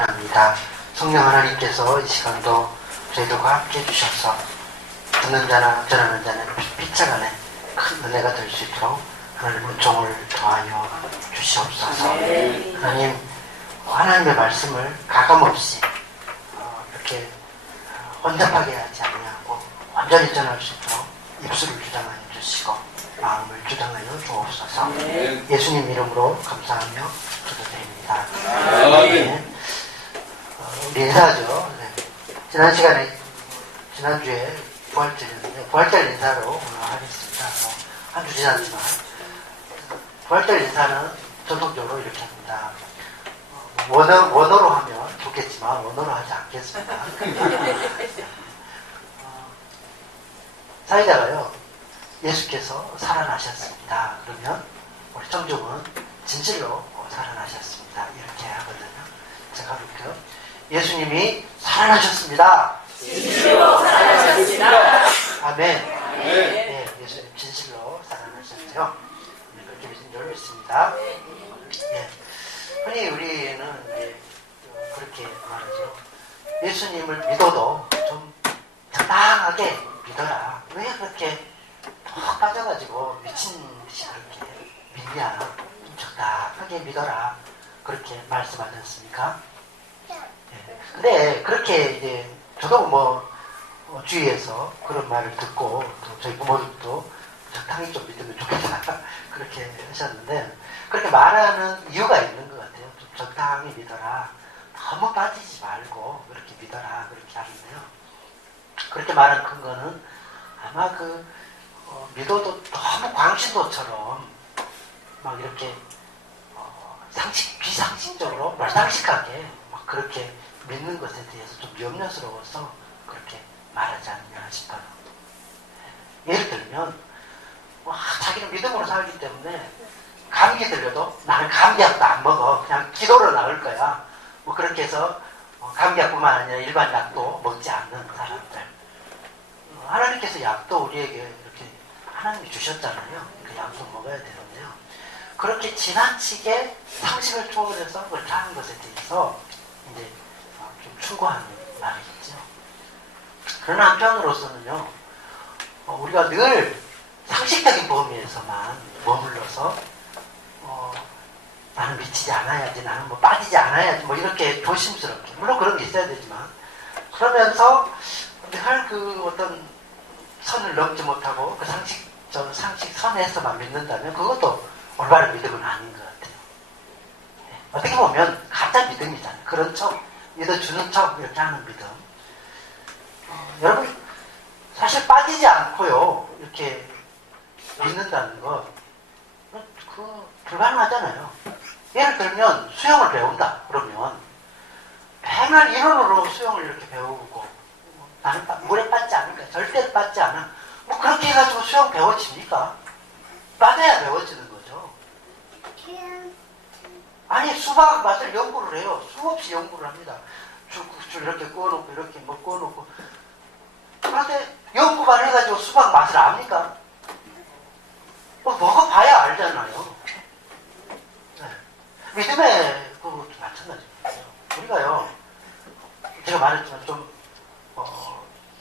합니다. 성령 하나님께서 이 시간도 저희들과 함께 해주셔서 듣는 자나 전하는 자는 빛짝 안에 큰 은혜가 될 수 있도록 하나님 은총을 더하여 주시옵소서. 하나님의 말씀을 가감없이 이렇게 혼잡하게 하지 아니하고 완전히 전할 수 있도록 입술을 주장하여 주시고 마음을 주장하여 주옵소서. 예수님 이름으로 감사하며 기도드립니다. 아멘. 우리 인사하죠. 네. 지난주에 부활절이었는데, 부활절 인사로 오늘 하겠습니다. 한 주 지났지만, 부활절 인사는 전통적으로 이렇게 합니다. 원어로 하면 좋겠지만, 원어로 하지 않겠습니다. 사회자가요, 예수께서 살아나셨습니다. 그러면, 우리 청중은 진실로 살아나셨습니다. 이렇게 하거든요. 제가 볼게요. 예수님이 살아나셨습니다. 진실로 살아나셨습니다. 아멘. 네, 예수님 진실로 살아나셨죠. 그렇게 믿는 줄 믿습니다. 네. 흔히 우리는 그렇게 말하죠. 예수님을 믿어도 좀 적당하게 믿어라. 왜 그렇게 푹 빠져가지고 미친 듯이 그렇게 믿냐. 좀 적당하게 믿어라. 그렇게 말씀하지 않습니까? 근데 그렇게 이제 저도 주위에서 그런 말을 듣고 또 저희 부모님도 적당히 좀 믿으면 좋겠다 그렇게 하셨는데 그렇게 말하는 이유가 있는 것 같아요. 좀 적당히 믿어라. 너무 빠지지 말고 그렇게 믿어라 그렇게 하는데요. 그렇게 말한 근거는 아마 믿어도 너무 광신도처럼 막 이렇게 비상식적으로 말상식하게 막 그렇게 믿는 것에 대해서 좀 염려스러워서 그렇게 말하지 않느냐 싶어요. 예를 들면 자기는 믿음으로 살기 때문에 감기 들려도 나는 감기약도 안 먹어. 그냥 기도로 나을 거야. 그렇게 해서 감기약뿐만 아니라 일반 약도 먹지 않는 사람들. 하나님께서 약도 우리에게 이렇게 하나님이 주셨잖아요. 그 약도 먹어야 되는데요. 그렇게 지나치게 상식을 초월해서 그렇게 하는 것에 대해서 이제 좀 충고하는 말이겠죠. 그러나 한편으로서는요, 우리가 늘 상식적인 범위에서만 머물러서, 나는 미치지 않아야지, 나는 빠지지 않아야지, 이렇게 조심스럽게. 물론 그런 게 있어야 되지만, 그러면서 늘 어떤 선을 넘지 못하고 그 상식 선에서만 믿는다면 그것도 올바른 믿음은 아닌 것 같아요. 어떻게 보면 가짜 믿음이잖아요. 그런 척, 믿어주는 척 이렇게 하는 믿음. 여러분 사실 빠지지 않고요 이렇게 믿는다는 것 불가능하잖아요. 예를 들면 수영을 배운다 그러면 맨날 인원으로 수영을 이렇게 배우고 나는 물에 빠지지 않을까 절대 빠지지 않아 그렇게 해가지고 수영 배워집니까? 빠져야 배워지는 거죠. 아니 수박 맛을 연구를 해요. 수없이 연구를 합니다. 줄 이렇게 구워놓고 이렇게 구워놓고 그런데 연구만 해가지고 수박 맛을 압니까? 먹어봐야 알잖아요. 네. 믿음의 그것도 마찬가지예요. 우리가요 제가 말했지만 좀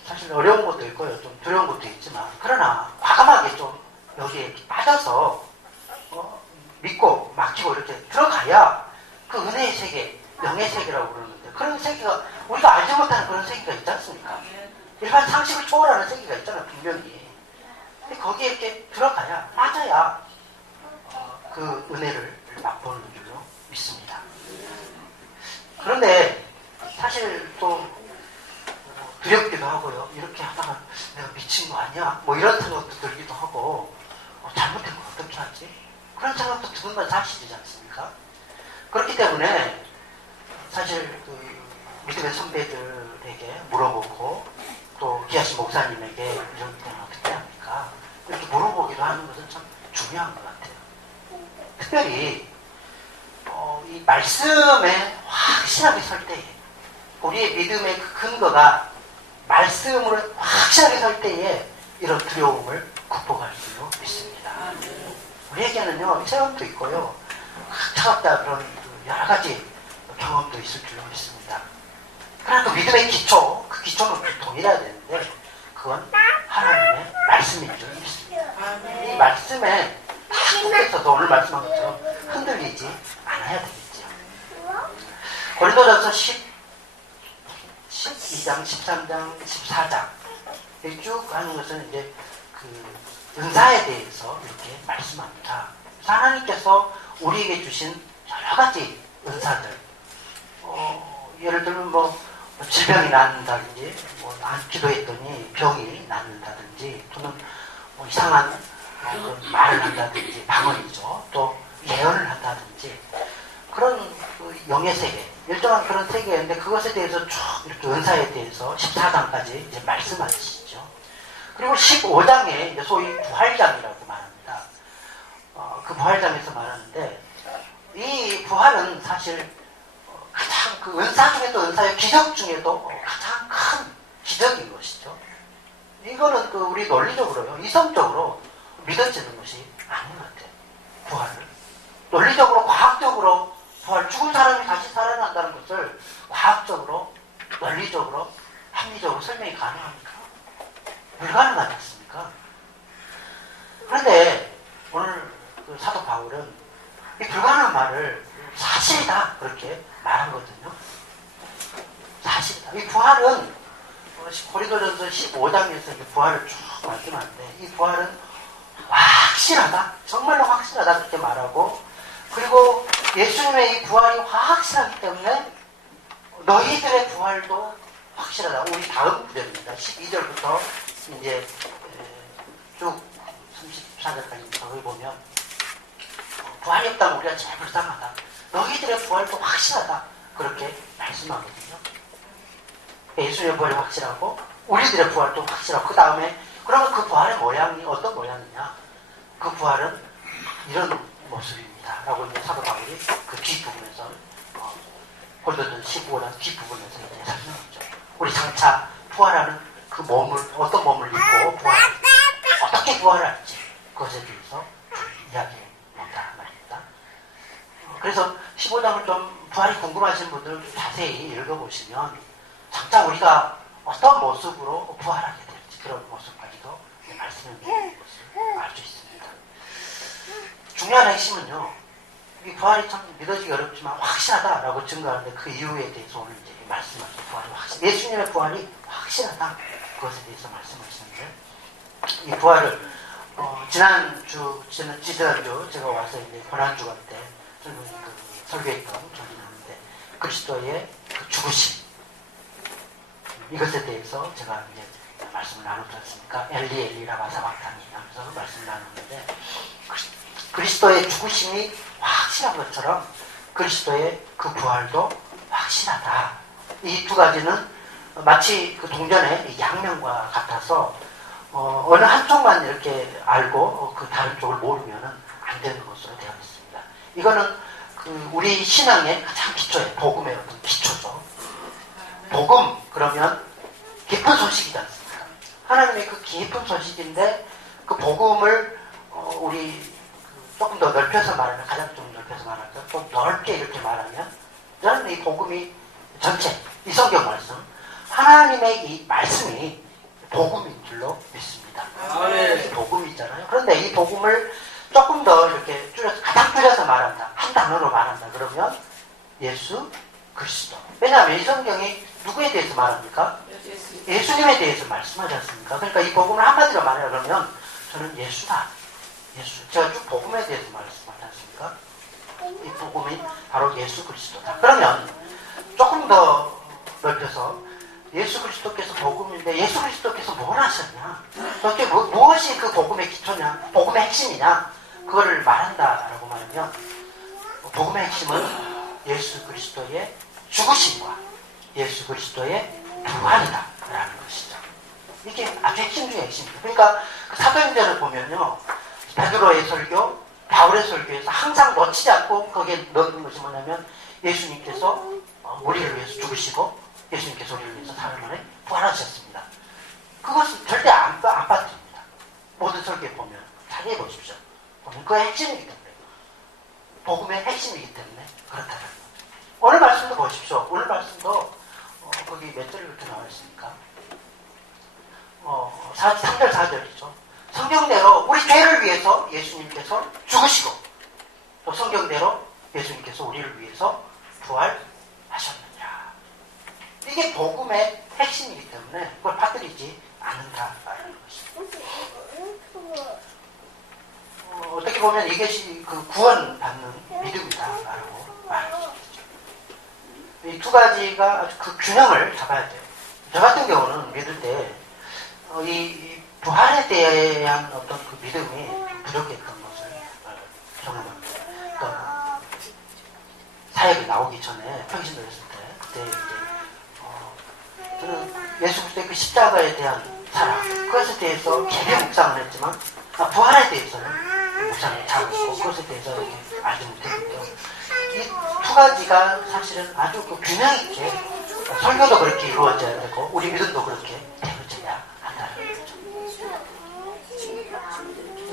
사실 어려운 것도 있고요 좀 두려운 것도 있지만 그러나 과감하게 좀 여기에 빠져서 믿고 맡기고 이렇게 들어가야 그 은혜의 세계, 영의 세계라고 그러는데 그런 세계가 우리가 알지 못하는 그런 세계가 있지 않습니까? 일반 상식을 초월하는 세계가 있잖아요, 분명히. 근데 거기에 이렇게 들어가야, 맞아야 그 은혜를 맛보는 줄로 믿습니다. 그런데 사실 또 두렵기도 하고요. 이렇게 하다가 내가 미친 거 아니야? 이런 생각도 들기도 하고 잘못된 거 어떻게 하지? 그런 생각도 드는 건 사실이지 않습니까? 그렇기 때문에 사실 믿음의 선배들에게 물어보고 또 기아씨 목사님에게 이런 때는 어떻게 합니까? 이렇게 물어보기도 하는 것은 참 중요한 것 같아요. 특별히 이 말씀에 확실하게 설 때에 우리의 믿음의 그 근거가 말씀으로 확실하게 설 때에 이런 두려움을 극복할 수 있습니다. 우리에게는요, 체험도 있고요. 차갑다 그런 여러 가지 경험도 있을 줄로 믿습니다. 그러나 그 믿음의 기초, 그 기초는 동일해야 되는데 그건 하나님의 말씀인 줄 믿습니다. 이 말씀에 계속해서도 오늘 말씀한 것처럼 흔들리지 않아야 되겠죠. 고린도전서 12장, 13장, 14장 쭉 하는 것은 이제 그 은사에 대해서 이렇게 말씀합니다. 하나님께서 우리에게 주신 여러 가지 은사들, 예를 들면 질병이 낫는다든지, 기도했더니 병이 낫는다든지, 또는 이상한 말을 한다든지, 방언이죠. 또 예언을 한다든지, 그런 그 영의 세계, 일정한 그런 세계인데 그것에 대해서 쭉 이렇게 은사에 대해서 14장까지 이제 말씀하시죠. 그리고 15장에 이제 소위 부활장이라고 말합니다. 그 부활장에서 말하는데 이 부활은 사실 가장 그 은사 중에도 은사의 기적 중에도 가장 큰 기적인 것이죠. 이거는 그 우리 논리적으로요, 이성적으로 믿어지는 것이 아닌 것 같아요. 부활을 논리적으로, 과학적으로 부활, 죽은 사람이 다시 살아난다는 것을 과학적으로, 논리적으로, 합리적으로 설명이 가능합니까? 불가능하지 않습니까? 그런데 오늘 그 사도 바울은 이 불가능한 말을 사실이다 그렇게 말하거든요. 사실이다. 이 부활은 고린도전서 15장에서 부활을 쭉 말씀하는데 이 부활은 확실하다, 정말로 확실하다 그렇게 말하고, 그리고 예수님의 이 부활이 확실하기 때문에 너희들의 부활도 확실하다. 우리 다음 구절입니다. 12절부터 이제 쭉 34절까지 거기 보면 부활이 없다면 우리가 제일 불쌍하다. 너희들의 부활도 확실하다. 그렇게 말씀하거든요. 예수님의 부활이 확실하고 우리들의 부활도 확실하고, 그 다음에 그러면 그 부활의 모양이 어떤 모양이냐? 그 부활은 이런 모습입니다. 라고 이제 사도 바울이 그 뒷부분에서 고린도전 15장 뒷부분에서 이제 설명했죠. 우리 장차 부활하는 그 몸을, 어떤 몸을 입고 어떻게 부활할지 그것에 대해서 이야기해본다 말입니다. 그래서 15장을 좀 부활이 궁금하신 분들은 좀 자세히 읽어보시면 장차 우리가 어떤 모습으로 부활하게 될지 그런 모습까지도 말씀해 주는 것을 알 수 있습니다. 중요한 핵심은요, 이 부활이 참 믿어지기 어렵지만 확실하다라고 증거하는데 그 이유에 대해서 오늘 이제 말씀하죠. 부활이 예수님의 부활이 확실하다. 그것에 대해서 말씀하시는데, 이 부활을 지난주 제가 와서 이제 고난주간 때 설교했던 적이 있는데, 그리스도의 그 죽으심, 이것에 대해서 제가 이제 말씀을 나눴었으니까 엘리 엘리 라마 사박타니 하면서 말씀을 나눴는데, 그리스도의 죽으심이 확실한 것처럼 그리스도의 그 부활도 확실하다. 이 두 가지는 마치 그 동전의 양면과 같아서 어느 한쪽만 이렇게 알고 그 다른 쪽을 모르면은 안 되는 것으로 되어 있습니다. 이거는 그 우리 신앙의 가장 기초예요. 복음의 어떤 기초죠. 복음 그러면 기쁜 소식이지 않습니까? 하나님의 그 기쁜 소식인데 그 복음을 우리 조금 더 넓혀서 말하면, 가장 좀 넓혀서 말하면, 좀 넓게 이렇게 말하면, 저는 이 복음이 전체, 이 성경 말씀, 하나님의 이 말씀이 복음인 줄로 믿습니다. 이 복음이잖아요. 그런데 이 복음을 조금 더 이렇게 줄여서, 가장 줄여서 말한다. 한 단어로 말한다. 그러면 예수 그리스도. 왜냐하면 이 성경이 누구에 대해서 말합니까? 예수님에 대해서 말씀하지 않습니까? 그러니까 이 복음을 한마디로 말해요. 그러면 저는 예수다. 예수. 제가 쭉 복음에 대해서 말씀하지 않습니까? 이 복음이 바로 예수 그리스도다. 그러면 조금 더 넓혀서 예수 그리스도께서 복음인데 예수 그리스도께서 뭘 하셨냐? 그게 무엇이 그 복음의 기초냐? 복음의 핵심이냐? 그거를 말한다라고 말하면 복음의 핵심은 예수 그리스도의 죽으심과 예수 그리스도의 부활이다라는 것이죠. 이게 아주 핵심 중의 핵심입니다. 그러니까 그 사도행전을 보면요, 베드로의 설교, 바울의 설교에서 항상 놓치지 않고 거기에 넣는 것이 뭐냐면 예수님께서 우리를 위해서 죽으시고 예수님께서 우리를 위해서 사흘 만에 부활하셨습니다. 그것은 절대 안 빠집니다. 모든 설교에 보면 잘 해보십시오. 그거의 핵심이기 때문에, 복음의 핵심이기 때문에 그렇다는 거죠. 오늘 말씀도 3절 4절이죠. 성경대로 우리 죄를 위해서 예수님께서 죽으시고 또 성경대로 예수님께서 우리를 위해서 부활하셨느니라. 이게 복음의 핵심이기 때문에 그걸 빠뜨리지 않는다라는 것입니다. 어떻게 보면 이것이 그 구원받는 믿음이다라고 말할 수 있죠. 이 두 가지가 아주 그 균형을 잡아야 돼요. 저 같은 경우는 믿을 때 이 부활에 대한 어떤 그 믿음이 부족했던 것을 경험합니다. 그러니까 사역이 나오기 전에 평신도 했을 때 그때 이제 저는 예수 그리스도의 그 십자가에 대한 사랑 그것에 대해서 깊이 묵상을 했지만 부활에 대해서는 묵상을 잘했고 그것에 대해서 이렇게 알지 못했는데요. 이 두 가지가 사실은 아주 그 균형 있게 설교도 그렇게 이루어져야 되고 우리 믿음도 그렇게 되어져야 한다는 거죠.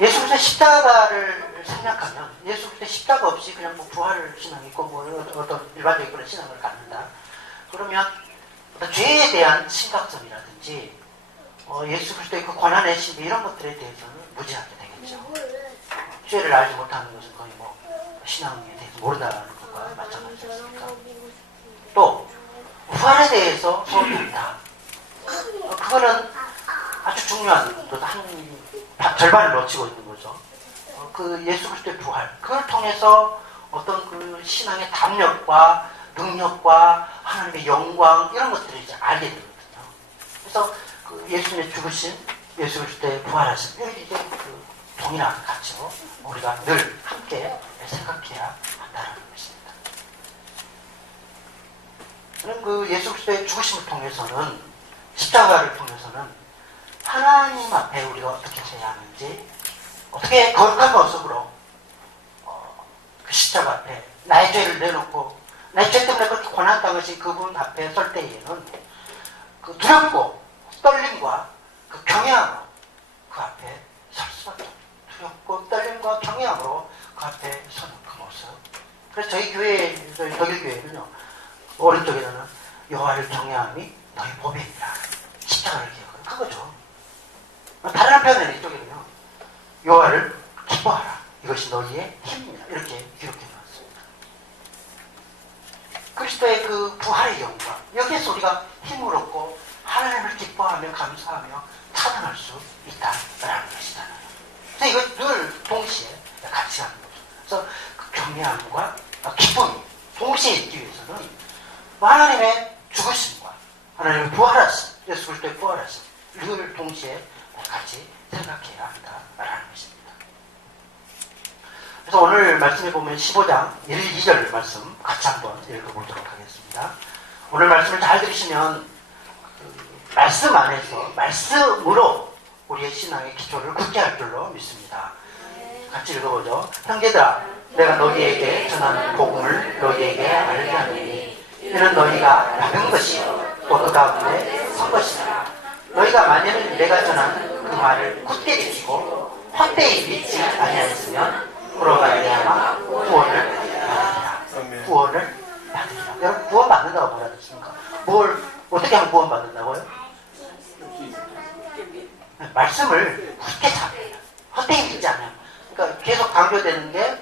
예수 그리스도의 십자가를 생각하면 예수 그리스도의 십자가 없이 그냥 뭐 부활 신앙이 있고 뭐 어떤 일반적인 그런 신앙을 갖는다. 그러면 어떤 죄에 대한 심각성이라든지 예수 그리스도의 그 고난의 신비 이런 것들에 대해서는 무지하게 되겠죠. 죄를 알지 못하는 것은 거의 뭐 신앙에 대해서 모른다는 것과 마찬가지 않습니까? 또 부활에 대해서 소홀합니다. 그거는 아주 중요한 또 한 절반을 놓치고 있는 거죠. 그 예수 그리스도의 부활 그걸 통해서 어떤 그 신앙의 담력과 능력과 하나님의 영광 이런 것들을 이제 알게 되거든요. 그래서 그 예수님의 죽으신 예수 그리스도의 부활하신 이게 그 동일하게 같이요 우리가 늘 함께 생각해야 한다는 것입니다. 저는 그 예수 그리스도의 죽으심을 통해서는 십자가를 통해서는 하나님 앞에 우리가 어떻게 서야 하는지 어떻게 거룩한 모습으로 그 십자가 앞에 나의 죄를 내놓고 나의 죄 때문에 그렇게 고난당한 것이 그분 앞에 설 때에는 그 두렵고 떨림과 그 경외함으로 그 앞에 설 수밖에 없어요. 두렵고 떨림과 경외함으로 그 앞에 서는 그 모습. 그래서 저희 교회, 저희 독일 교회는요, 오른쪽에는 여호와를 경외함이 너희 보배니라. 십자가를 기억하는 그거죠. 다른 한편에는 이쪽에는요, 여호와를 기뻐하라. 이것이 너희의 힘이다. 이렇게 기록해 놨습니다. 그리스도의 그 부활의 영광, 여기에서 우리가 힘을 얻고 하나님을 기뻐하며 감사하며 찬양할 수 있다라는 것이잖아요. 그래서 이걸 늘 동시에 같이 하는 거죠. 그래서 그 경외함과 기쁨이 동시에 있기 위해서는 하나님의 죽으심과 하나님의 부활하심, 예수 그리스도의 부활하심 이걸 동시에 같이 생각해야 한다라는 것입니다. 그래서 오늘 말씀에 보면 15장 1, 2절 말씀 같이 한번 읽어보도록 하겠습니다. 오늘 말씀을 잘 들으시면 그 말씀 안에서 말씀으로 우리의 신앙의 기초를 굳게 할 줄로 믿습니다. 같이 읽어보죠. 형제들아 내가 너희에게 전하는 복음을 너희에게 알게 하노니 이는 너희가 받은 것이요 또 그 가운데 선 것이다. 너희가 만일 내가 전한 그 말을 굳게 지키고 헛되이 믿지 아니하였으면 그로 말미암아 구원을 받으리라. 구원을 받으리라. 여러분 구원 받는다고 뭐라 그랬습니까? 뭘 어떻게 하면 구원 받는다고요? 말씀을 굳게 잡아요. 헛되이 믿지 않아요. 그러니까 계속 강조되는 게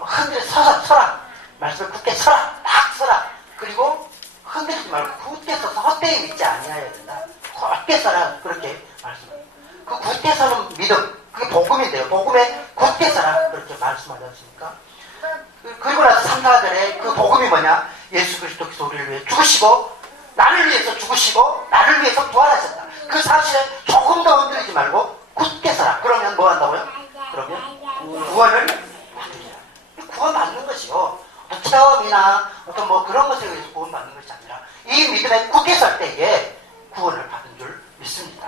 흔들어 서라. 말씀을 굳게 서라. 딱 서라. 그리고 흔들리지 말고 굳게 서서 헛되이 믿지 아니해야 된다. 굳게 서라. 그렇게 말씀합니다. 그 굳게 서는 믿음, 그게 복음인데요. 복음에 굳게 서라. 그렇게 말씀하지 않습니까? 그리고 나서 3, 4절에 그 복음이 뭐냐? 예수 그리스도께서 우리를 위해 죽으시고 나를 위해서 죽으시고 나를 위해서 부활하셨다. 그 사실에 조금 더 흔들리지 말고 굳게 서라. 그러면 뭐 한다고요? 그러면 구원을 받으리라. 구원 받는 것이요. 어떤 체험이나 어떤 뭐 그런 것에 의해서 구원 받는 것이 아니라 이 믿음에 굳게 설 때에 구원을 받은 줄 믿습니다.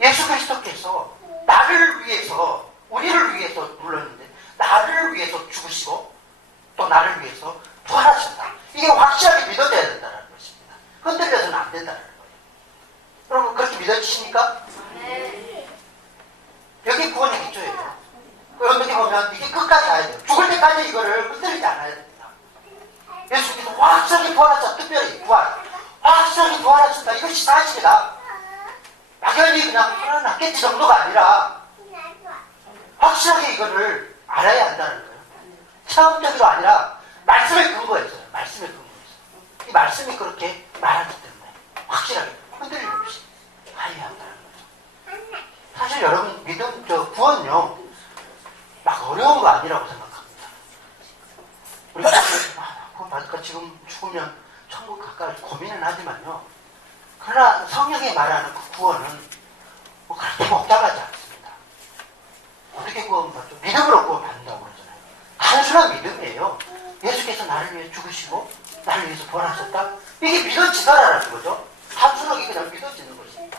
예수 그리스도께서 나를 위해서 우리를 위해서 불렀는데 나를 위해서 죽으시고 또 나를 위해서 부활하셨다. 이게 확실하게 믿어져야 된다는 것입니다. 흔들려서는 안 된다는 거예요. 여러분 그렇게 믿어지십니까? 여기 구원의 기초예요. 어떻게 보면 이게 끝까지 가야 돼요. 죽을 때까지 이거를 흔들리지 않아야 됩니다. 예수님께서 확실하게 부활하셨다. 특별히 부활. 확실하게 부활하셨다. 이것이 사실이다. 막연히 그냥 살아났겠지 정도가 아니라 확실하게 이거를 알아야 한다는 거예요. 체험적으로 아니라 말씀에 근거했어요. 말씀에 근거했어요. 이 말씀이 그렇게 말하기 때문에 확실하게 흔들림 없이 하여야 한다는 거죠. 사실 여러분 믿음, 구원요 막 어려운 거 아니라고 생각합니다. 우리가 구원 받을까 지금 죽으면 천국 갈까 고민은 하지만요. 그러나 성경이 말하는 그 구원은 뭐 그렇게 복잡하지 않습니다. 어떻게 구원받죠? 믿음으로 구원받는다고 그러잖아요. 단순한 믿음이에요. 예수께서 나를 위해 죽으시고 나를 위해서 부활하셨다. 이게 믿어지다라는 거죠. 단순하게 그냥 믿어지는 것입니다.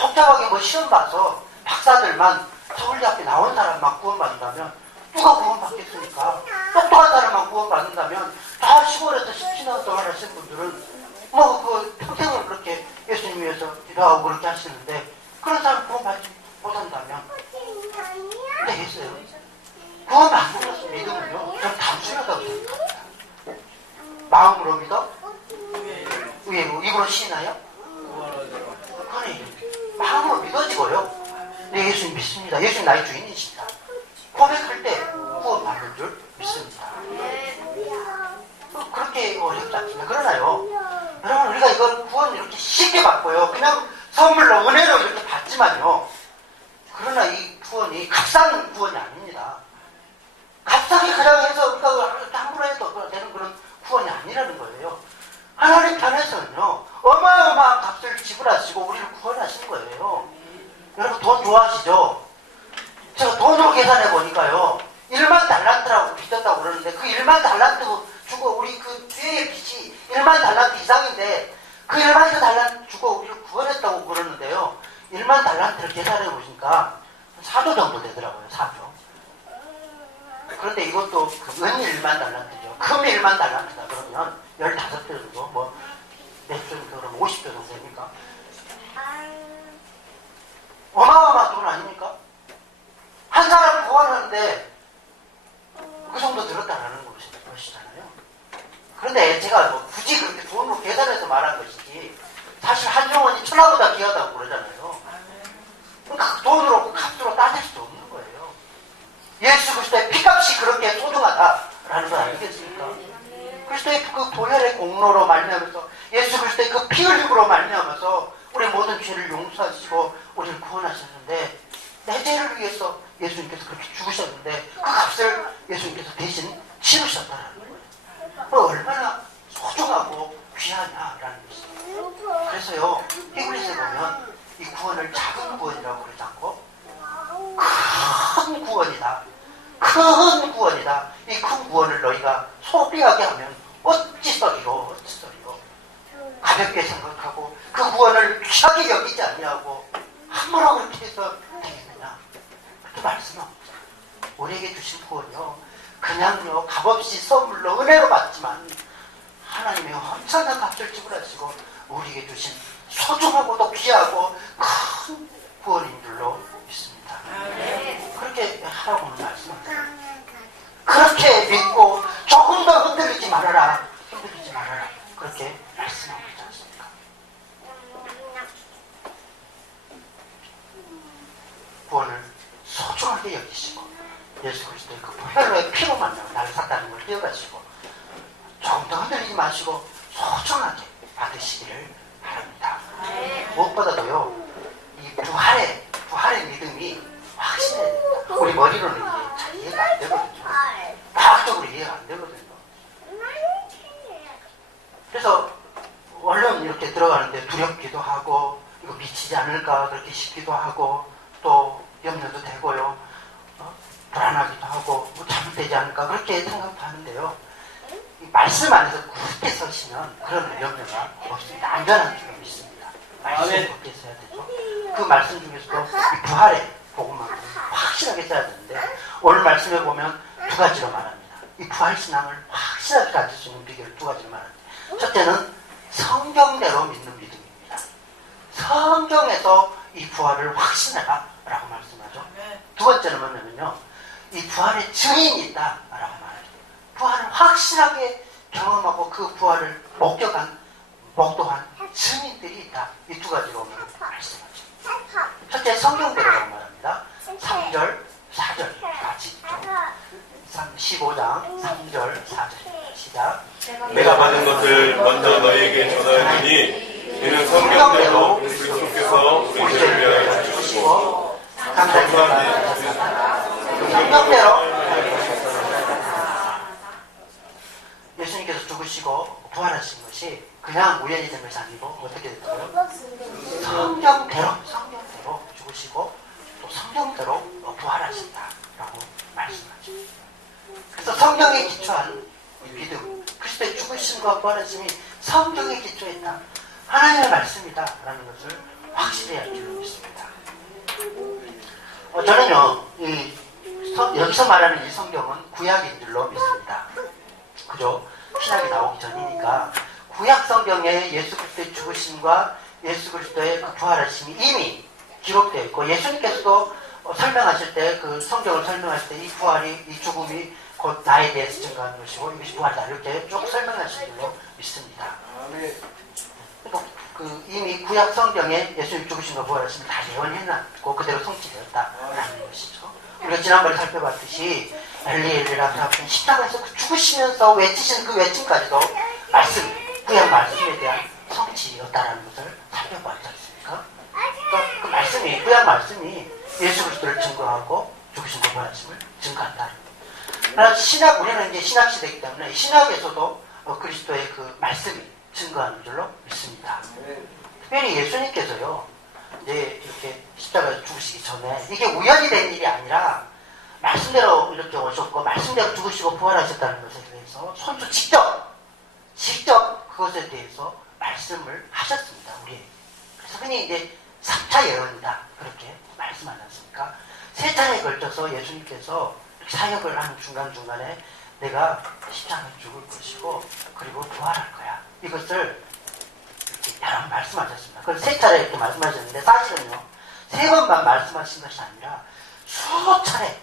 복잡하게 뭐 시험 봐서 박사들만 서울대 앞에 나온 사람만 구원받는다면 누가 구원받겠습니까? 똑똑한 사람만 구원받는다면 다 시골에서 17년 동안 하신 분들은 뭐 그 평생을 그렇게 예수님 위해서 기도하고 그렇게 하시는데 그런 사람 구원받지 못한다면 되겠어요? 구원받는 것은 믿음은요 좀 단순하다고 생각합니다. 마음으로 믿어? 의로 입으로 시인하여? 그러니 마음으로 믿어지고요. 네, 예수님 믿습니다. 예수님 나의 주인이십니다. 고백할 때 구원받는 줄 믿습니다. 그렇게 어렵지 않습니다. 그러나요, 여러분 우리가 이걸 구원 이렇게 쉽게 받고요. 그냥 선물로 은혜로 이렇게 받지만요. 그러나 이 구원이 값싼 구원이 아닙니다. 값싸게 그냥 해서 우리가 함부로 해도 되는 그런 구원이 아니라는 거예요. 하나님 편에서는요 어마어마한 값을 지불하시고 우리를 구원하신 거예요. 여러분 돈 좋아하시죠? 제가 돈으로 계산해 보니까요 1만 달란트라고 빚졌다고 그러는데 그 1만 달란트 주고 우리 그 뒤에 빚이 1만 달란트 이상인데 그 1만 달란트 주고 우리를 구원했다고 그러는데요 1만 달란트를 계산해 보니까 4조 정도 되더라고요. 4조. 그런데 이것도 그 은 1만 달란트죠. 금이 1만 달란트다 그러면 15배 정도 뭐 몇 조 정도 그러면 50조 정도 됩니까? 어마어마한 돈 아닙니까? 한 사람을 구원하는데 그 정도 들었다라는 것이잖아요. 그런데 제가 뭐 굳이 그렇게 돈으로 계산해서 말한 것이지 사실 한 영혼이 천하보다 귀하다고 그러잖아요. 그러니까 그 돈으로 그 값으로 따질 수 없는 거예요. 예수 그리스도의 피값이 그렇게 소중하다라는 거 아니겠습니까? 그리스도의 그 보혈의 공로로 말미암아서 예수 그리스도의 그 피 흘림으로 말미암아서 우리 모든 죄를 용서하시고 우리를 구원하셨는데 내 죄를 위해서 예수님께서 그렇게 죽으셨는데 그 값을 예수님께서 대신 치르셨다는 거예요. 얼마나 소중하고 귀하냐라는 것이죠. 그래서요 히브리서에 보면 이 구원을 작은 구원이라고 그러지 않고 큰 구원이다. 큰 구원이다. 이 큰 구원을 너희가 소비하게 하면 어찌서리요 어찌서리요. 가볍게 생각하고 그 구원을 귀하게 여기지 아니하고 함부로 그렇게 해서 되겠느냐. 그렇게 말씀합니다. 우리에게 주신 구원이요 그냥요 값없이 선물로 은혜로 받지만 하나님의 엄청난 값을 지불하시고 우리에게 주신 소중하고도 귀하고 큰 구원인 줄로 믿습니다. 그렇게 하라고 말씀합니다. 그렇게 믿고 조금 더 흔들리지 말아라. 흔들리지 말아라. 그렇게 말씀하고 있지 않습니까? 구원을 소중하게 여기시고 예수 그리스도의 그 보혈로의 피로 만나고 나를 샀다는 걸 기억하시고 조금 더 흔들리지 마시고 소중하게 받으시기를 바랍니다. 무엇보다도요 이 부활의 믿음이 확신해야 됩니다. 우리 머리로는 이게 잘 이해가 안 되거든요. 과학적으로 이해가 안 되거든요. 그래서 얼른 이렇게 들어가는데 두렵기도 하고 이거 미치지 않을까 그렇게 싶기도 하고 또 염려도 되고요. 불안하기도 하고 뭐 잘못되지 않을까 그렇게 생각도 하는데요. 이 말씀 안에서 굳게 서시면 그런 염려가 없습니다. 안전한 줄로 믿습니다. 말씀을 굳게 써야 되죠. 그 말씀 중에서도 이 부활의 복음만큼 확실하게 써야 되는데 오늘 말씀에 보면 두 가지로 말합니다. 이 부활 신앙을 확실하게 가질 수 있는 비결을 두 가지로 말합니다. 첫째는 성경대로 믿는 믿음입니다. 성경에서 이 부활을 확신해라 라고 말씀하죠. 두 번째는 뭐냐면요 이 부활의 증인이 있다 라고 말하죠. 부활을 확실하게 경험하고 그 부활을 목도한 증인들이 있다. 이 두 가지로 오늘 말씀하죠. 첫째, 성경대로라고 말합니다. 3절, 4절 같이 있죠. 15장 3절, 4절 시작. 내가 받은 것을 먼저 너희에게 전하였으니 이는 성경대로 그리스도께서 우리 죄를 위하여 죽으시고 감사합니다. 성경대로 예수님께서 죽으시고 부활하신 것이 그냥 우연히 된 것이 아니고 어떻게 됐어요? 성경대로 죽으시고 또 성경대로 부활하신다라고 말씀하죠. 그래서 성경에 기초한 이 믿음, 그리스도의 죽으심과 부활하심이 성경에 기초했다, 하나님의 말씀이다라는 것을 확실히 알 줄로 믿습니다. 저는요, 여기서 말하는 이 성경은 구약인 줄로 믿습니다. 그죠? 신약이 나오기 전이니까 구약 성경에 예수 그리스도의 죽으심과 예수 그리스도의 그 부활하심이 이미 기록되어 있고, 예수님께서도 설명하실 때, 그 성경을 설명하실 때 이 부활이, 이 죽음이 곧 나에 대해서 증거하는 것이고 이것이 부활이다, 이렇게 쭉 설명하신 줄로 믿습니다. 그 이미 구약 성경에 예수님 죽으심과 부활하심이 다 예언해놨고 그대로 성취되었다라는 것이죠. 우리가 지난번에 살펴봤듯이 엘리엘리라고 하는 십자가에서 그 죽으시면서 외치신 그 외침까지도 말씀, 구약 말씀에 대한 성취였다라는 것을 살펴봤지 않습니까? 그러니까 그 말씀이, 구약 말씀이 예수 그리스도를 증거하고 죽으심과 부활하심을 증거한다. 신약, 우리는 이제 신약 시대이기 때문에 신약에서도 그리스도의 그 말씀이 증거하는 줄로 믿습니다. 특별히 예수님께서요, 이제 이렇게 십자가에 죽으시기 전에 이게 우연히 된 일이 아니라 말씀대로 이렇게 오셨고 말씀대로 죽으시고 부활하셨다는 것에 대해서 손수 직접 그것에 대해서 말씀을 하셨습니다. 우리. 그래서 흔히 이제 3차 예언이다, 그렇게 말씀하지 않습니까? 3차례에 걸쳐서 예수님께서 사역을 하는 중간중간에 내가 십자가에 죽을 것이고 그리고 부활할 거야, 이것을 이렇게 여러 번 말씀하셨습니다. 그걸 3차례 이렇게 말씀하셨는데, 사실은요 3번만 말씀하신 것이 아니라 수차례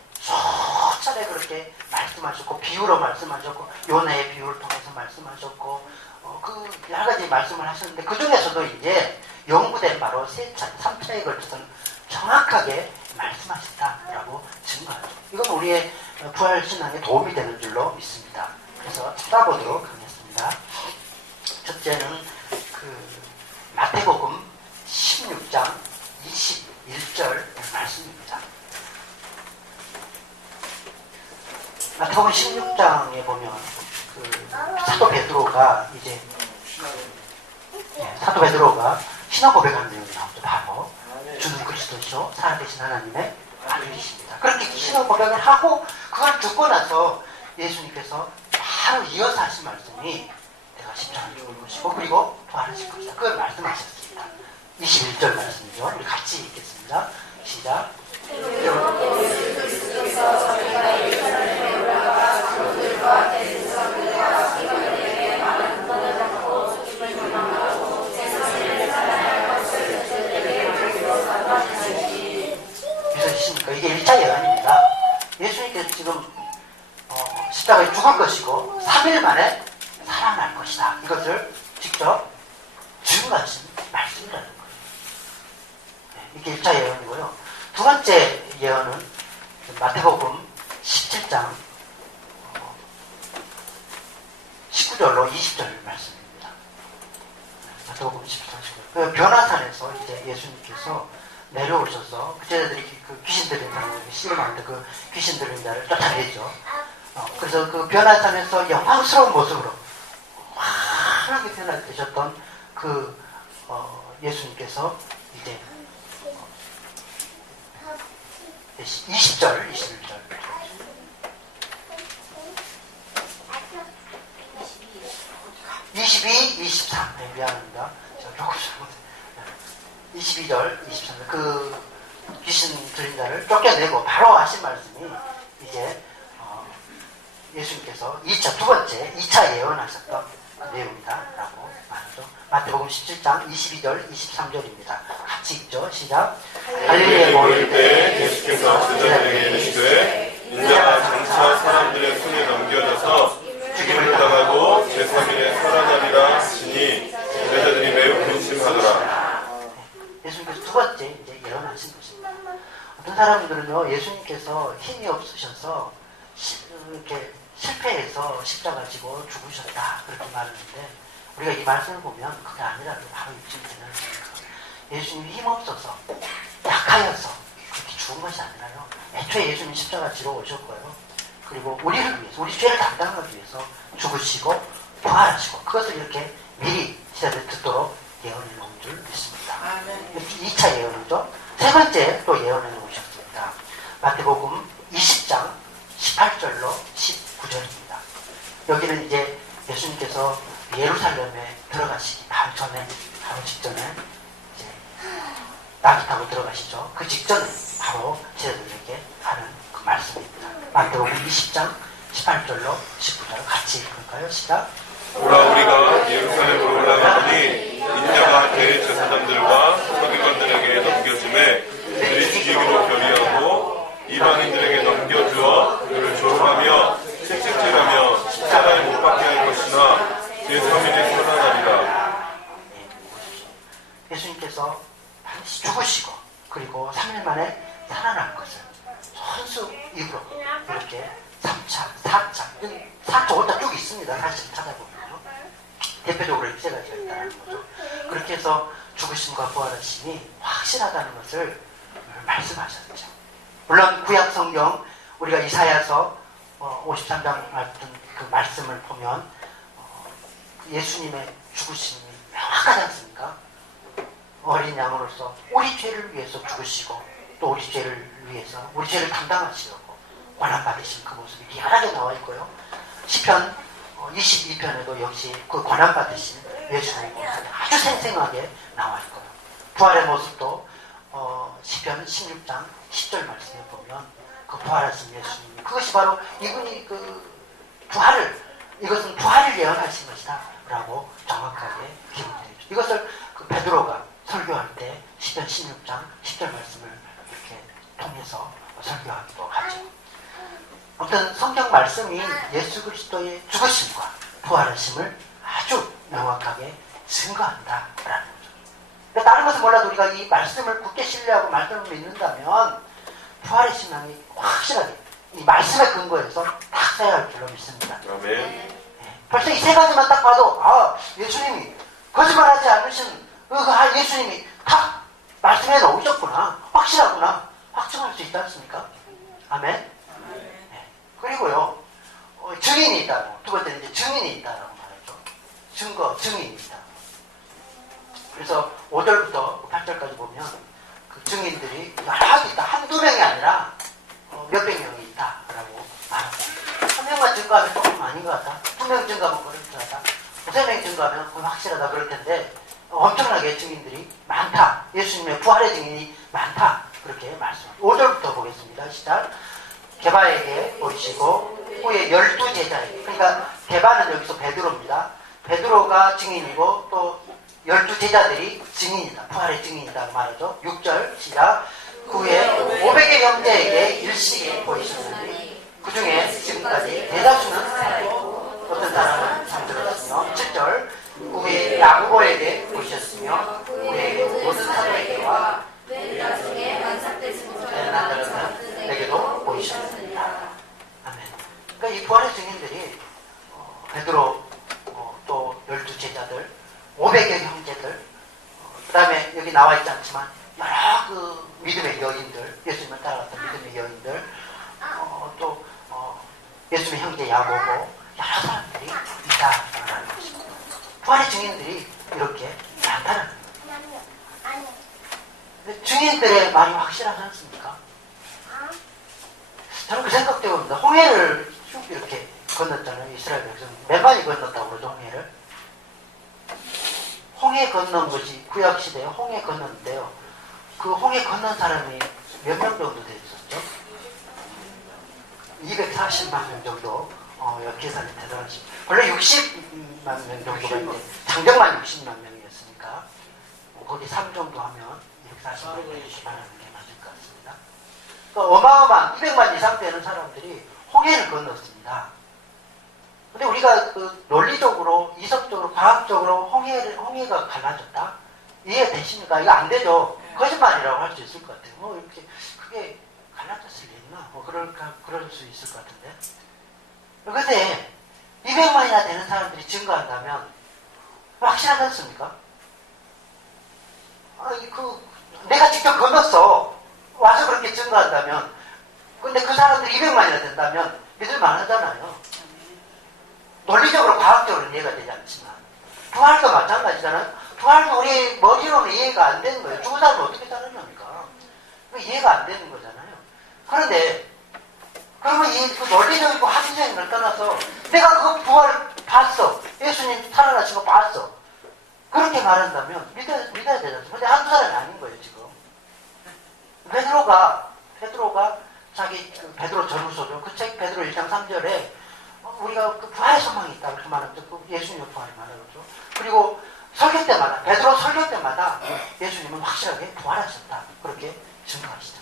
그렇게 말씀하셨고, 비유로 말씀하셨고, 요나의 비유를 통해서 말씀하셨고, 그 여러 가지 말씀을 하셨는데, 그 중에서도 이제 연구된 바로 3차에 걸쳐서는 정확하게 말씀하셨다라고 증거하죠. 이건 우리의 부활신앙에 도움이 되는 줄로 믿습니다. 그래서 찾아보도록 하겠습니다. 첫째는 그 마태복음 16장 21절 말씀입니다. 마태복음 16장에 보면 그 사도 베드로가 이제 사도 베드로가 신앙 고백하는 내용이 나오죠. 바로 주는 그리스도시요 살아계신 하나님의 아들이십니다. 그렇게 신앙 고백을 하고 그걸 듣고 나서 예수님께서 바로 이어서 하신 말씀이 내가 십자가에 죽을 것이고 그리고 부활하실 것이다, 그걸 말씀하셨습니다. 21절 말씀이죠. 우리 같이 읽겠습니다. 시작. 믿으십니까? 이게 1차 예언입니다. 예수님께서 지금 십자가에 죽을 것이고 3일 만에 살아날 것이다, 이것을 직접 증거하신 말씀이라는 거예요. 이게 1차 예언이고요. 두 번째 예언은 마태복음 17장 19절로 20절 말씀입니다. 마태복음 17장 19절. 그 변화산에서 이제 예수님께서 내려오셔서 그 제자들이 그 귀신 들린 사람들이 씨름하는데 그 귀신 들린 자를 쫓아내죠. 그래서 그 변화산에서 영광스러운 모습으로 환하게 변화되셨던 그 예수님께서 이제 20절, 21절 22, 23 미안합니다. 제가 조금 잘못했어요. 22절, 23절 그 귀신 들린 자를 쫓겨내고 바로 하신 말씀이 이제 예수님께서 두 번째 2차 예언하셨던 그 내용이다 라고 말하죠. 마태복음 17장 22절 23절입니다. 같이 읽죠. 시작. 갈릴리에 모일 때 예수께서 제자들에게 이르시되 인자가 장차 사람들의 손에 넘겨져서 죽임을 당하고 제3일에 살아나리라 하시니 제자들이 매우 사람들은요, 예수님께서 힘이 없으셔서 이렇게 실패해서 십자가 지고 죽으셨다 그렇게 말하는데, 우리가 이 말씀을 보면 그게 아니라는 게 바로 입증되는 겁니다. 예수님이 힘없어서 약하여서 그렇게 죽은 것이 아니라요, 애초에 예수님 십자가 지러 오셨고요, 그리고 우리를 위해서, 우리 죄를 담당하기 위해서 죽으시고 부활하시고, 그것을 이렇게 미리 시대를 듣도록 예언해 놓은 줄 믿습니다. 2차 예언이죠. 세 번째 또 예언해 놓으셨습니다. 마태복음 20장 18절로 19절입니다. 여기는 이제 예수님께서 예루살렘에 들어가시기 바로 전에, 바로 직전에 이제 낙이 타고 들어가시죠. 그 직전에 바로 제자들에게 하는 그 말씀입니다. 마태복음 20장 18절로 19절 같이 읽을까요? 시작. 보라, 우리가 예루살렘으로 올라가더니 인자가 대제사장들과 서기관들에게 넘겨주매 그들이 죽이기로 결의하고 이방인들에게 넘겨주어 그를 조롱하며 채찍질하며 십자가에 못 박게 할 것이나 제3일에 살아나리라. 예수님께서 반드시 죽으시고 그리고 3일 만에 살아날 것을 선수 입으로 이렇게 3차, 4차, 4차, 5차 쭉 있습니다. 사실 찾아보면요. 대표적으로 이 세 가지가 있다는 거죠. 그렇게 해서 죽으심과 부활하심이 확실하다는 것을 말씀하셨죠. 물론 구약 성경, 우리가 이사야서 53장 같은 그 말씀을 보면 예수님의 죽으심이 명확하지 않습니까? 어린 양으로서 우리 죄를 위해서 죽으시고 또 우리 죄를 위해서 우리 죄를 감당하시려고 고난받으신 그 모습이 리얼하게 나와 있고요. 시편 22편에도 역시 그 고난받으신 예수님의 모습이 아주 생생하게 나와 있고요. 부활의 모습도 시편 16장 10절 말씀에 보면 그 부활하신 예수님, 그것이 바로 이분이 그 이것은 부활을 예언하신 것이다 라고 정확하게 기록되어 있죠. 이것을 그 베드로가 설교할 때 시편 16장 10절 말씀을 이렇게 통해서 설교하기도 하죠. 아무튼 성경 말씀이 예수 그리스도의 죽으심과 부활하심을 아주 명확하게 증거한다라는 거죠. 그러니까 다른 것은 몰라도 우리가 이 말씀을 굳게 신뢰하고 말씀을 믿는다면 부활의 신앙이 확실하게 이 말씀의 근거에서 딱 서야 할 줄로 믿습니다. 아멘. 벌써 이 세 가지만 딱 봐도 예수님이 거짓말하지 않으신 예수님이 다 말씀해 놓으셨구나, 확실하구나 확증할 수 있지 않습니까? 아멘. 그리고요, 증인이 있다고. 두 번째는 이제 증인이 있다라고 말했죠. 증거, 증인이 있다. 그래서 5절부터 8절까지 보면 그 증인들이 여러 있다. 한두 명이 아니라 몇백 명이 있다라고 말합니다. 한 명만 증거하면 조금 아닌 것 같다. 두 명 증거하면 그렇다. 두세 명 증거하면 그건 확실하다 그럴 텐데 엄청나게 증인들이 많다. 예수님의 부활의 증인이 많다. 그렇게 말씀합니다. 5절부터 보겠습니다. 시작. 게바에게 보이시고 후에 12제자에게, 그러니까 게바는 여기서 베드로입니다. 베드로가 증인이고 또 12제자들이 증인이다, 부활의 증인이다 말하죠. 6절 시작. 그 후에 500의 형제에게 일시에 보이셨으니 그 중에 지금까지 대다수는 살아있고 어떤 사람은 잠들었으며 7절. 그 후에 야고보에게 보이셨으며 그 후에 모든 사도에게와 나중에 완성되지 못한 내게도 보이셨습니다. 아멘. 그러니까 이 부활의 증인들이 베드로, 또 12제자들, 500의 형제들, 그 다음에 여기 나와 있지 않지만 여러 그 믿음의 여인들, 예수님을 따라갔던 믿음의 여인들, 또 예수님의 형제 야고보, 여러 사람들이 있다라는 것입니다. 부활의 증인들이 이렇게 많다는 거예요. 근데 증인들의 말이 확실하지 않습니까? 저는 그 생각도 해봅니다. 홍해를 쭉 이렇게 건넜잖아요. 이스라엘 백성. 몇 마리 건넜다고 그러죠, 홍해를? 홍해 건넌 것이 구약시대에 홍해 건넜는데요. 그 홍해 건넌 사람이 몇 명 정도 되었었죠? 240만 명 정도. 계산이 대단하십니다. 원래 60만 명 정도가 있는데 장정만 60만 명이었으니까 거기 3 정도 하면 240만 명이 말하는 게 맞을 것 같습니다. 어마어마한 200만 이상 되는 사람들이 홍해를 건넜습니다. 근데 우리가 그 논리적으로, 이성적으로, 과학적으로 홍해가 갈라졌다? 이해되십니까? 이거 안 되죠. 거짓말이라고 할 수 있을 것 같아요. 이렇게 그게 갈라졌을 리 있나? 뭐 그럴 수 있을 것 같은데. 그런데 200만이나 되는 사람들이 증거한다면 확실하지 않습니까? 아니, 내가 직접 건넜어. 와서 그렇게 증거한다면. 근데 그 사람들이 200만이나 된다면 믿을만 하잖아요. 논리적으로, 과학적으로는 이해가 되지 않지만. 부활도 마찬가지잖아요. 부활도 우리 머리로는 이해가 안 되는 거예요. 죽은 사람은 어떻게 살아납니까? 이해가 안 되는 거잖아요. 그런데, 그러면 그 논리적이고 합리적인 걸 떠나서 내가 그 부활을 봤어. 예수님 살아나신 거 봤어. 그렇게 말한다면 믿어야 되지 않습니까? 근데 한두 사람이 아닌 거예요, 지금. 베드로가 자기 베드로 전후서죠. 그 책 베드로 1장 3절에 우리가 그 부활의 소망이 있다 그렇게 말하죠. 그 예수님의 부활을 말하죠. 그리고 설교 때마다 베드로 설교 때마다 예수님은 확실하게 부활하셨다 그렇게 증거하시죠.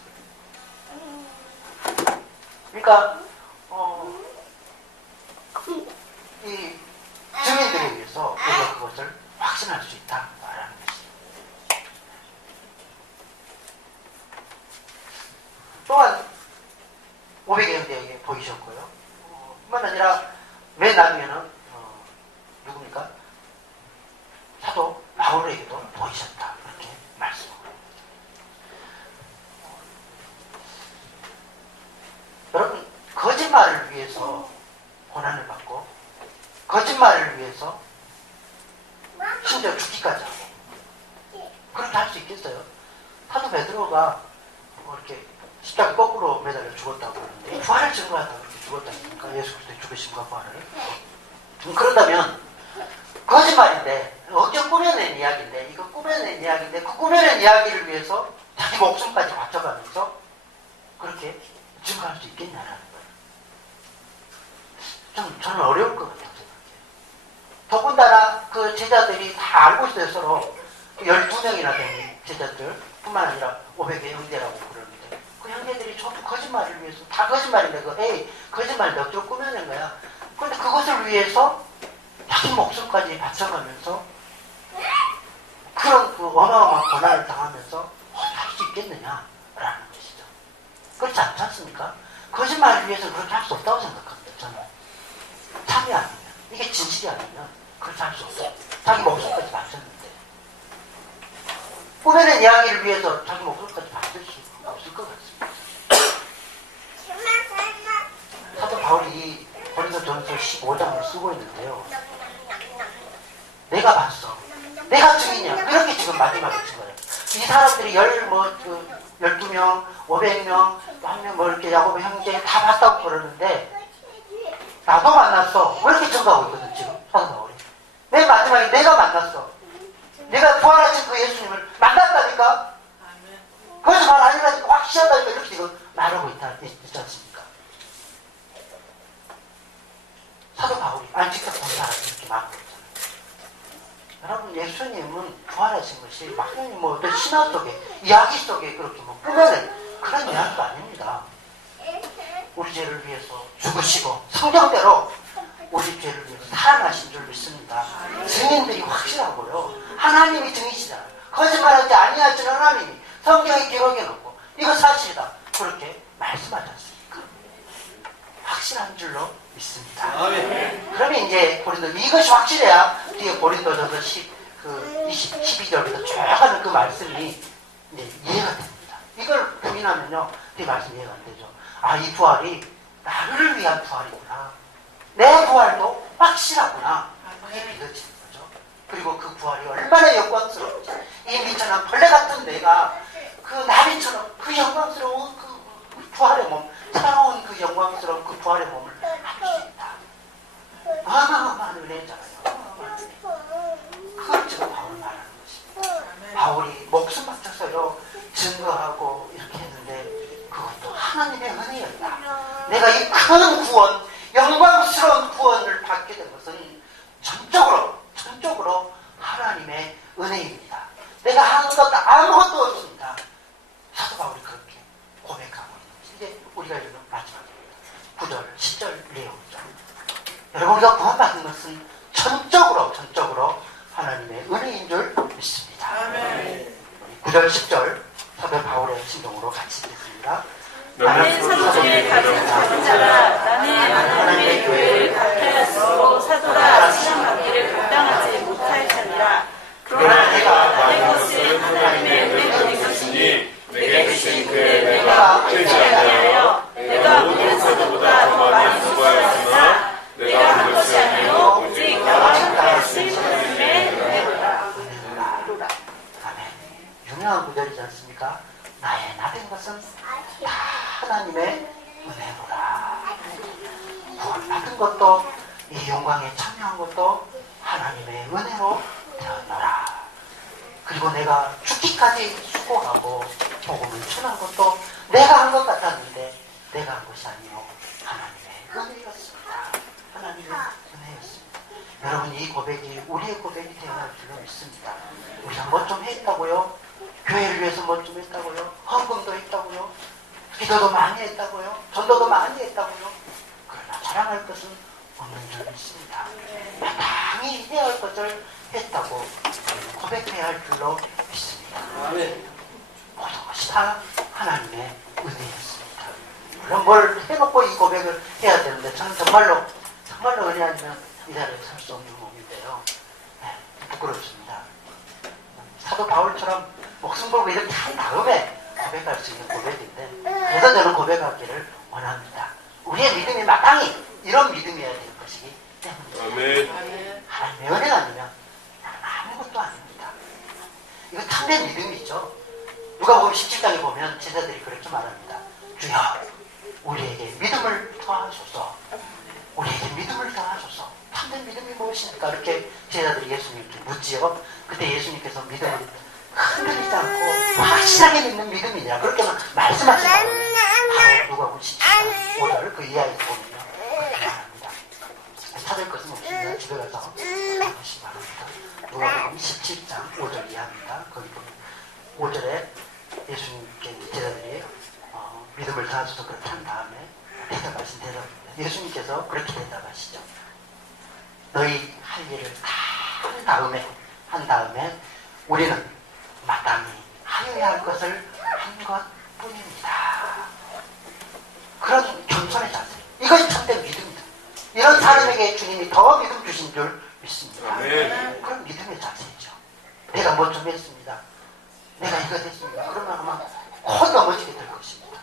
그러니까 이 증인들에 의해서 우리가 그것을 확신할 수 있다 말하는 것이죠. 또한 500의 형제에게 보이셨고요. 뿐만 아니라 맨 나중에는 누굽니까? 사도 바울에게도 보이셨다 그렇게 말씀합니다. 여러분, 거짓말을 위해서 고난을 받고 거짓말을 위해서 심지어 죽기까지 하고 그렇게 할 수 있겠어요? 사도 베드로가 이렇게 십자가 거꾸로 매달려 죽었다고 그러는데 부활을 증거한다고 그렇게 죽었다 했으니까 예수 그리스도의 죽으심과 부활을. 그런다면 거짓말인데 어째 꾸며낸 이야기인데 이거 꾸며낸 이야기인데 그 꾸며낸 이야기를 위해서 자기 목숨까지 바쳐가면서 그렇게 증거할 수 있겠냐라는 거예요. 저는 어려울 것 같아요. 더군다나 그 제자들이 다 알고 있어요. 서로 12명이나 된 제자들 뿐만 아니라 500의 형제라고 그러는데 그 형제들이 전부 거짓말을 위해서 다 거짓말인데 거짓말인데 어쩌고 꾸며낸 거야. 그런데 그것을 위해서 자기 목숨까지 바쳐가면서 그런 그 어마어마한 고난을 당하면서 할 수 있겠느냐라는 것이죠. 그렇지 않지 않습니까? 거짓말을 위해서 그렇게 할 수 없다고 생각합니다. 저는 참이 아니면 이게 진실이 아니면 그렇게 할 수 없어요. 자기 목숨까지 바쳤는데 꾸며낸 이야기를 위해서 자기 목숨까지 바칠 수 없을 것 같습니다. 사도 바울이 고린도전서 15장을 쓰고 있는데요. 내가 봤어. 내가 증인이야. 그렇게 지금 마지막에 친 거예요. 이 사람들이 12명, 500명, 또 한 명 이렇게 야고보 형제 다 봤다고 그러는데 나도 만났어. 왜 이렇게 증거하고 있거든 지금 사도 바울이. 맨 마지막에 내가 만났어. 내가 부활하신 그 예수님을 만났다니까. 그것이 말 아니라니까 확실하다니까 이렇게 지금 말하고 있지 않습니까? 사도 바울이 직접 본 사람이 이렇게 말하고 있잖아요. 여러분, 예수님은 부활하신 것이 막연히 뭐 어떤 신화 속에 이야기 속에 그렇게 뭐 꾸며낸 그런 이야기가 아닙니다. 우리 죄를 위해서 죽으시고 성경대로 우리 죄를 위해서 살아나신 줄 믿습니다. 증인들이 확실하고요. 하나님이 증인이시잖아요. 거짓말하지 아니하시는 하나님이 성경에 기록해 놓고 이거 사실이다 그렇게 말씀하지 않습니까? 확실한 줄로 믿습니다. 그러면 이제 고린도 이것이 확실해야 뒤에 고린도전서 12절부터 쭉 가는 그 말씀이 이제 이해가 됩니다. 이걸 부인하면요 그 말씀이 이해가 안 되죠. 이 부활이 나를 위한 부활이구나. 내 부활도 확실하구나. 그게 믿어지는 거죠. 그리고 그 부활이 얼마나 영광스러운지 이 미천한 벌레 같은 내가 그 나비처럼 그 영광스러운 그 부활의 몸, 새로운 그 영광스러운 그 부활의 몸을 할 수 있다. 어마어마한 은혜잖아요. 그걸 지금 바울이 말하는 것입니다. 바울이 목숨 바쳐서요 증거하고 이렇게 했는데 그것도 하나님의 은혜였다. 내가 이 큰 구원, 영광스러운 구원을 받게 된 것은 전적으로 하나님의 은혜입니다. 내가 한 것도 아무것도 없습니다. 사도 바울이 그렇게 고백하고 있는 이제 우리가 읽는 마지막입니다. 9절, 10절 내용이죠. 여러분, 우리가 구원받는 것은 전적으로 하나님의 은혜인 줄 믿습니다. 9절, 10절 사도 바울의 신경으로 같이 읽습니다. 하나님의 은혜로 되었노라. 그리고 내가 죽기까지 수고하고 복음을 전한 것도 내가 한 것 같았는데 내가 한 것이 아니요 하나님의 은혜였습니다. 하나님의 은혜였습니다. 여러분, 이 고백이 우리의 고백이 되어야 할 줄로 믿습니다. 우리가 뭐 좀 했다고요? 교회를 위해서 뭐 좀 했다고요? 헌금도 했다고요? 기도도 많이 했다고요? 전도도 많이 했다고요? 그러나 자랑할 것은 없는 줄 믿습니다. 마땅히 해야 할 것을 했다고 고백해야 할 줄로 믿습니다. 모든 것이 다 하나님의 은혜였습니다. 그런 걸 해놓고 이 고백을 해야 되는데 저는 정말로 은혜 아니면 이 자리에 설 수 없는 몸인데요. 네, 부끄럽습니다. 사도 바울처럼 목숨 걸고 이렇게 한 다음에 고백할 수 있는 고백인데, 그래서 저는 고백하기를 원합니다. 우리의 믿음이 마땅히 이런 믿음이어야 될 것이기 때문에 하나님의 은혜가 아니면 아무것도 아닙니다. 이거 참된 믿음이죠. 누가복음 17장에 보면 제자들이 그렇게 말합니다. 주여, 우리에게 믿음을 더하소서. 우리에게 믿음을 더하소서. 참된 믿음이 무엇입니까? 이렇게 제자들이 예수님께 묻지요. 그때 예수님께서 믿음을 흔들리지 않고 확실하게 믿는 믿음이냐, 그렇게 말씀하시다고 바로 누가복음 17장 5절 그 이하에 보면요, 그렇게 말합니다. 찾을 것은 없으면 집에 가서 보시기 바랍니다. 누가복음 17장 5절 이하입니다. 거기 보면 5절에 예수님께 제자들이 믿음을 더하셔서 그렇게 한 다음에 대답하신 대답입니다. 예수님께서 그렇게 대답하시죠. 너희 할 일을 다 한 다음에 우리는 마땅히 하여야 할 것을 한 것뿐입니다. 그런 겸손의 자세, 이것이 참된 믿음입니다. 이런 사람에게 주님이 더 믿음 주신 줄 믿습니다. 그런 믿음의 자세죠. 내가 뭐 좀 했습니다. 내가 이거 했습니다. 그러면 아마 거의 넘어지게 될 것입니다.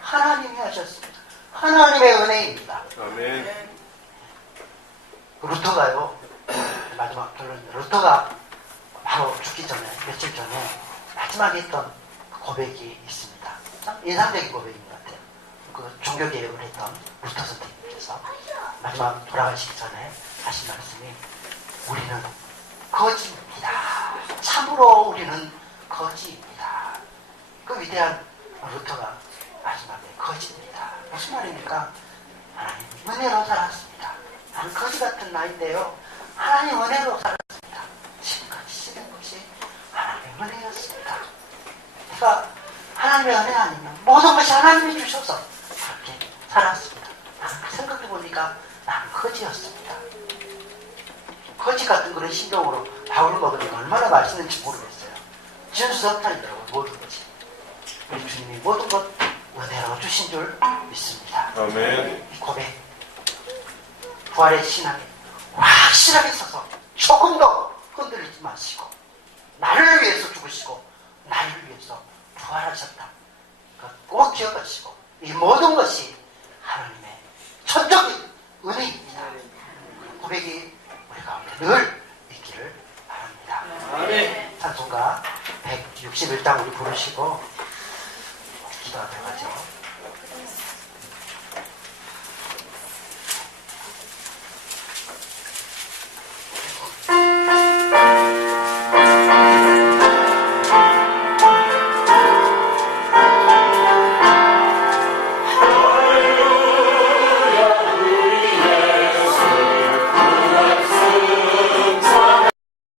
하나님이 하셨습니다. 하나님의 은혜입니다. 아멘. 루터가요, 마지막 결론, 루터가 바로 죽기 전에, 며칠 전에 마지막에 했던 고백이 있습니다. 참 인상적인 고백인 것 같아요. 그 종교개혁을 했던 루터 선생님께서 마지막 돌아가시기 전에 하신 말씀이, 우리는 거지입니다. 참으로 우리는 거지입니다. 그 위대한 루터가 마지막에 거지입니다. 무슨 말입니까? 하나님 은혜로 살았습니다. 나는 거지 같은 나인데요, 하나님 은혜로 살았습니다. 지금까지 쓰는 것이 하나님의 은혜였습니다. 그러니까 하나님의 은혜 아니면 모든 것이 하나님이 주셔서 그렇게 살았습니다. 나는 생각해 보니까 나는 거지였습니다. 거지 같은 그런 심정으로 밥을 먹으니까 얼마나 맛있는지 모르겠어요. 진수성탄이더라고요, 모든 것이. 우리 주님이 모든 것 은혜로 주신 줄 믿습니다. 아멘. 이 고백, 부활의 신앙에 확실하게 서서 조금도 흔들리지 마시고, 나를 위해서 죽으시고 나를 위해서 부활하셨다. 꼭 기억하시고, 이 모든 것이 하나님의 천적인 은혜입니다. 고백이 우리 가운데 늘 있기를 바랍니다. 아멘. 찬송가 161장 우리 부르시고 기도하도록 하죠.